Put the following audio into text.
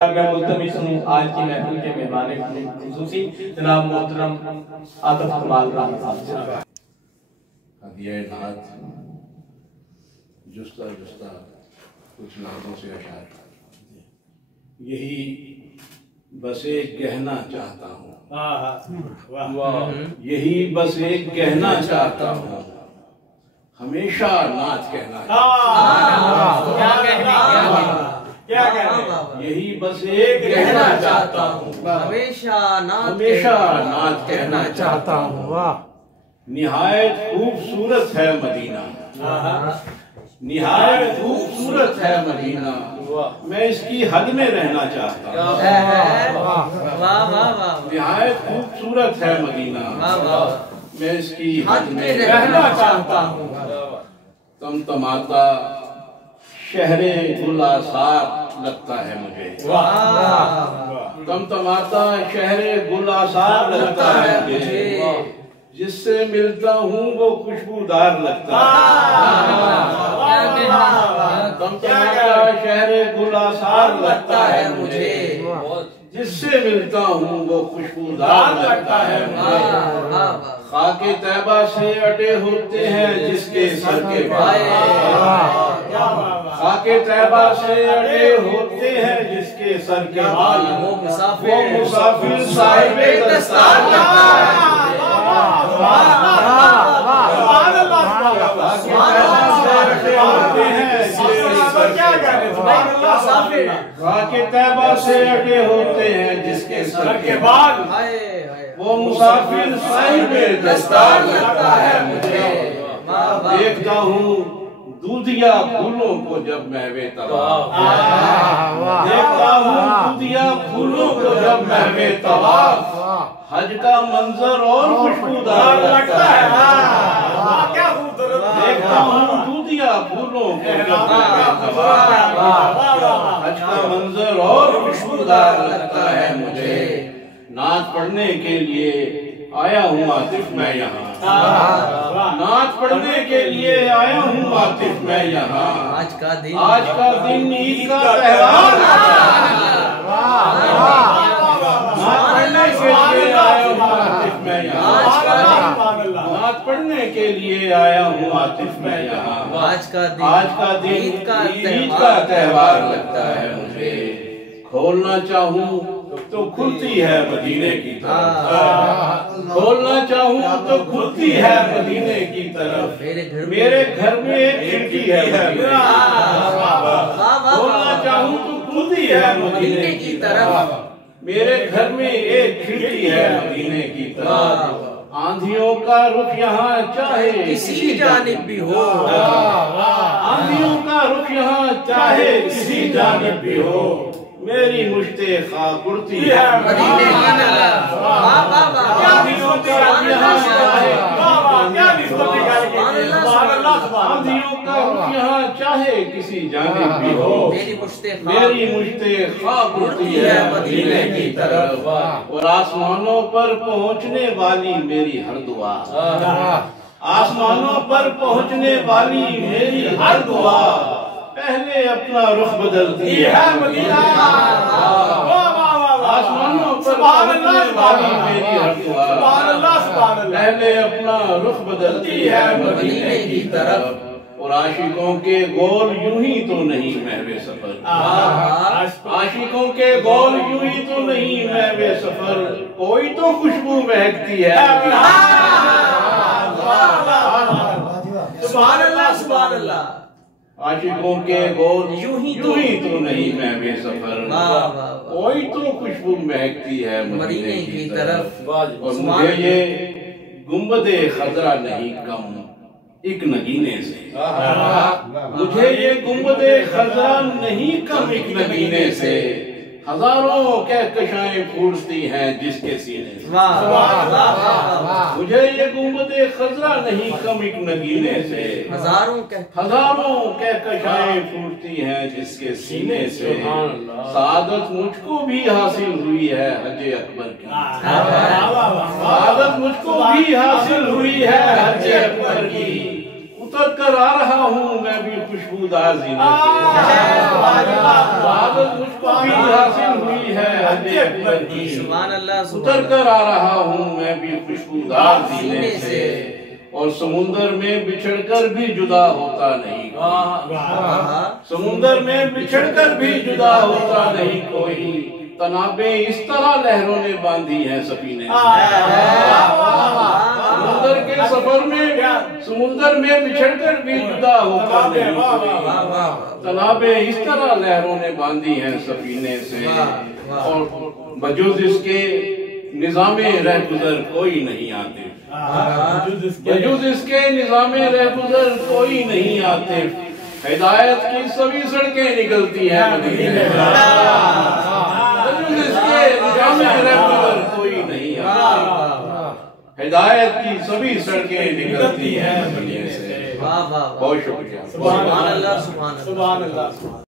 میں ملتمس ہوں آج کی محفل کے مہمان خصوصی جناب محترم عاطف کمال راہی صاحب. ہدیہ نعت جستا جستا کچھ نعتوں سے اشعار. یہی بس ایک کہنا چاہتا ہوں، یہی بس ایک کہنا چاہتا ہوں، ہمیشہ نعت کہنا یہی بس ایک کہنا چاہتا ہوں، ہمیشہ نعت کہنا چاہتا ہوں. نہایت خوبصورت ہے مدینہ، نہایت خوبصورت ہے مدینہ، میں اس کی حد میں رہنا چاہتا ہوں. نہایت خوبصورت ہے مدینہ، میں اس کی حد میں رہنا چاہتا ہوں. تمتماتا شہر گل آثار لگتا ہے مجھے، تمتماتا شہر گل آثار لگتا ہے مجھے، جس سے ملتا ہوں وہ خوشبودار لگتا ہے. تمتماتا شہر گل آثار لگتا ہے مجھے، جس سے ملتا ہوں وہ خوشبودار لگتا ہے مجھے. خاک طیبہ سے اٹے ہوتے ہیں جس کے سر کے بال، خاک طیبہ سے اٹے ہوتے ہیں جس کے سر کے بال، وہ مسافر صاحب دستار لگتا ہے. خاک طیبہ سے اٹے ہوتے ہیں جس کے سر کے بال، وہ مسافر صاحب دستار لگتا ہے مجھے. دیکھتا ہوں دودھیا پھولوں کو جب محو طواف، دیکھتا ہوں دودھیا پھولوں کو جب محو طواف، حج کا منظر اور خوشبودار لگتا ہے. دیکھتا ہوں دودھیا پھولوں کو جب محو طواف، حج کا منظر اور خوشبودار لگتا ہے مجھے. نعت پڑھنے کے لیے آیا ہوں عاطف میں یہاں، نعت پڑھنے کے لیے آیا ہوں عاطف میں یہاں. آج کا دن عید کا تہوار، نعت پڑھنے کے لیے آیا ہوں عاطف میں یہاں، نعت پڑھنے کے لیے آیا ہوں عاطف میں یہاں. آج کا دن عید کا تہوار لگتا ہے مجھے. کھولنا چاہوں تو کھلتی ہے مدینے کی طرف، کھولنا چاہوں تو کھلتی ہے مدینے کی طرف. میرے گھر میں ایک کھڑکی ہے، کھولنا چاہوں تو کھلتی ہے مدینے کی طرف. میرے گھر میں ایک کھڑکی ہے مدینے کی طرف. آندھیوں کا رخ یہاں چاہے کسی جانب بھی ہو، آندھیوں کا رخ یہاں چاہے کسی جانب بھی ہو، میری مشت خاک اڑتی ہے مدینے کی طرف. آندھیوں کا رخ یہاں چاہے کسی جانب بھی ہو، میری مشت خاک اڑتی ہے مدینے کی طرف. اور آسمانوں پر پہنچنے والی میری ہر دعا، آسمانوں پر پہنچنے والی میری ہر دعا، پہلے اپنا رخ بدلتی ہے مدینہ. آسمانوں پر پہنچنے والی میری ہر دعا، پہلے اپنا رخ بدلتی ہے مدینے کی طرف. اور عاشقوں کے گول یوں ہی تو نہیں محو سفر، عاشقوں کے گول یوں ہی تو نہیں محو سفر، کوئی تو خوشبو مہکتی ہے. سبحان اللہ سبحان اللہ. عاشقوں کے گول یوں ہی تو نہیں محو سفر، کوئی تو خوشبو مہکتی ہے مدینے کی طرف. اور مجھے یہ گنبد خضرا نہیں کم ایک نگینے سے، مجھے یہ گنبد خضرا نہیں کم ایک نگینے سے، ہزاروں کہکشائیں پھوٹتی ہیں جس کے سینے سے. مجھے یہ گنبد خضرا نہیں کم ایک نگینے سے، ہزاروں کہکشائیں پھوٹتی ہیں جس کے سینے سے. سعادت مجھ کو بھی حاصل ہوئی ہے حج اکبر کی، سعادت مجھ کو بھی حاصل ہوئی ہے حج اکبر کی. اتر کر آ رہا ہوں میں بھی خوشبودار زینے سے، سعادت مجھ کو بھی حاصل ہوئی ہے حج اکبر کی، سبحان اللہ اتر کر آ رہا ہوں میں بھی خوشبودار زینے سے، اور سمندر میں بچھڑ کر بھی جدا ہوتا نہیں، سمندر میں بچھڑ کر بھی جدا ہوتا نہیں کوئی، تنابیں اس طرح لہروں نے باندھی ہیں سفینے سے، سمندر کے سفر میں سمندر میں بچھڑ کر بھی جدا ہوتا نہیں کوئی، تنابیں اس طرح لہروں نے باندھی ہیں سفینے سے، اور بجز اس کے نظام رہگزر کوئی نہیں آتے، بجز اس کے نظام رہگزر کوئی نہیں آتے، ہدایت کی سبھی سڑکیں نکلتی ہیں مدینے سے، بجز اس کے نظام رہگزر کوئی نہیں آتے، ہدایت کی سبھی سڑکیں نکلتی ہیں مدینے سے۔ بہت شکریہ۔ سبحان اللہ سبحان اللہ۔